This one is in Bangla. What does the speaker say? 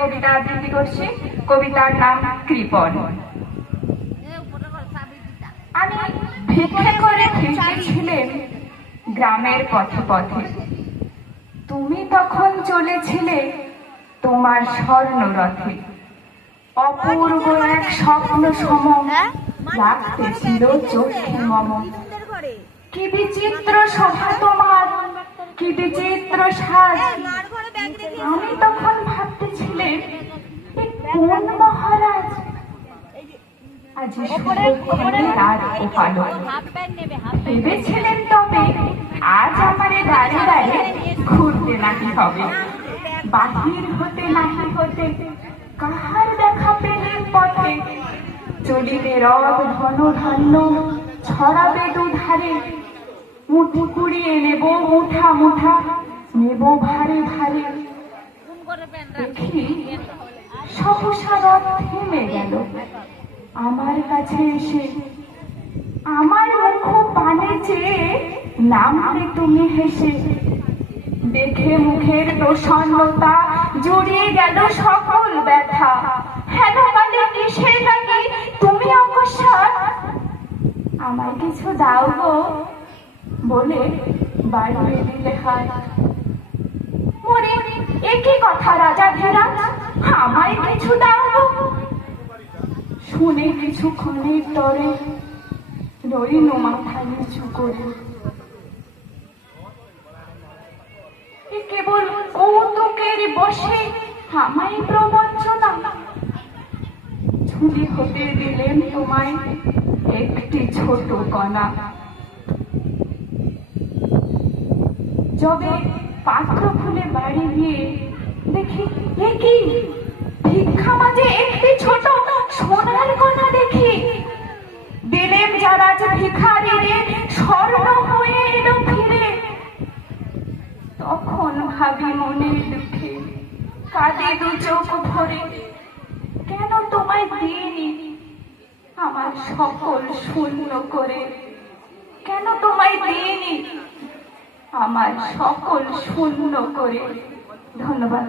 কবিতা আবৃত্তি করছি। কবিতার নাম কৃপণ। আমি ভিক্ষে করে ফিরতেছিলেন গ্রামের পথে পথে। তুমি তখন চলেছিলে তোমার স্বর্ণরথে। অপূর্ব এক স্বপ্ন সম লাগতেছিল চোখে মম। কি বিচিত্র শোভা তোমার, কি বিচিত্র সাজ। আমি তখন ভাবতেছিলেন কোন মহারাজ আজি সুখে রাত ওপালো। ভেবেছিলেন তবে আজ আমারে দাঁড়ে দাঁড়ে ঘুরতে নাহি হবে। বাহির হতে নাহি হতে কাহার দেখা পেলেন পথে। চলিবে রথ ধন ধান্য ছড়াবে দুধারে। মুঠি কুড়িয়ে নেব মুঠা মুঠা নেব ভারে ভারে। দেখি সহসা রথ থেমে গেল আমার কাছে এসে। আমার মুখ পানে চেয়ে নামলে তুমি হেসে। দেখে মুখের প্রসন্নতা জুড়িয়ে গেল সকল ব্যথা। হেন কালে কিসের নাকি তুমি অকস্মাৎ আমায় কিছু দাও গো বলে বাড়িয়ে দিলে হাত। মরে একই কথা রাজা ধীরাজ, আমায় কিছু দাও গো। শুনে কিছুক্ষণের তরে রইল মাথা নিচু করে। কেবল কৌতুকের বসে আমায় প্রবঞ্চনা। ঝুলি হতে দিলেন তোমায় একটি ছোট কণা। যবে পাত্র খুলে বাড়ি গিয়ে দেখি একই ভিক্ষা মাঝে একটি ছোট সোনার কণা দেখি। দিলেন যারা যে ভিখারিরে স্বর্ণ হয়ে এলো ফিরে। তখন ভাবি মনের দুঃখে কাঁদে দু চোখ ভরে, কেন তোমায় দিইনি আমার সকল শূন্য করে। কেন তোমায় দিইনি আমার সকল শূন্য করে। ধন্যবাদ।